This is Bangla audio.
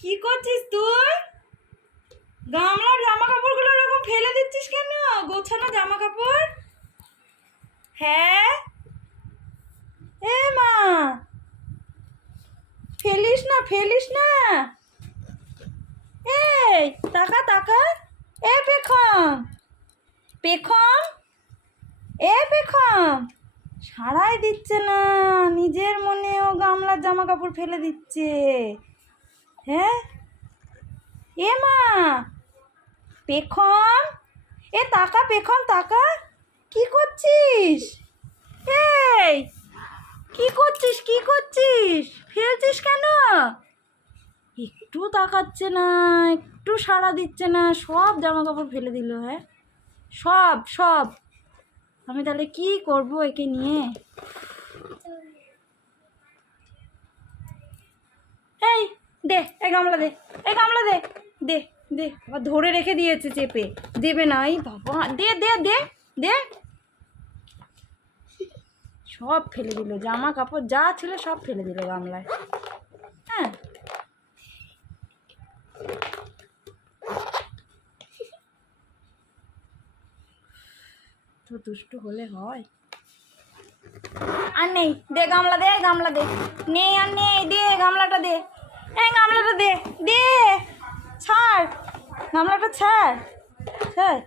কি করছিস তুই? গামলার জামা কাপড়গুলো এরকম ফেলে দিচ্ছিস কেন? গোছানো জামা কাপড়। হ্যাঁ এ মা, ফেলিস না ফেলিস না। এই তাকা তাকা। এ পেখম পেখম, এ পেখম, সারাই দিচ্ছে না। নিজের মনে ও গামলার জামা কাপড় ফেলে দিচ্ছে। হ্যাঁ এ মা, পেখম, এ তাকা পেখম তাকা। কি করছিস? এই কি করছিস, কি করছিস? ফেলছিস কেন? একটু তাকাচ্ছে না, একটু সাড়া দিচ্ছে না, সব জামা কাপড় ফেলে দিল। হ্যাঁ সব সব। আমি তাহলে কি করব একে নিয়ে? এই দে, এই গামলা দে, এই গামলা দে, দে দে। আবার ধরে রেখে দিয়েছে চেপে, দেবে না। এই বাবা, দে দে দে দে। সব ফেলে দিল, জামা কাপড় যা ছিল সব ফেলে দিল গামলায়। হ্যাঁ তো দুষ্টু হলে হয়। আর নেই, দে গামলা দে, গামলা দে। নেই আর নেই, দে গামলাটা দে, এই গামলাটা দে, দে ছাড়, গামলাটা ছাড় ছাড়।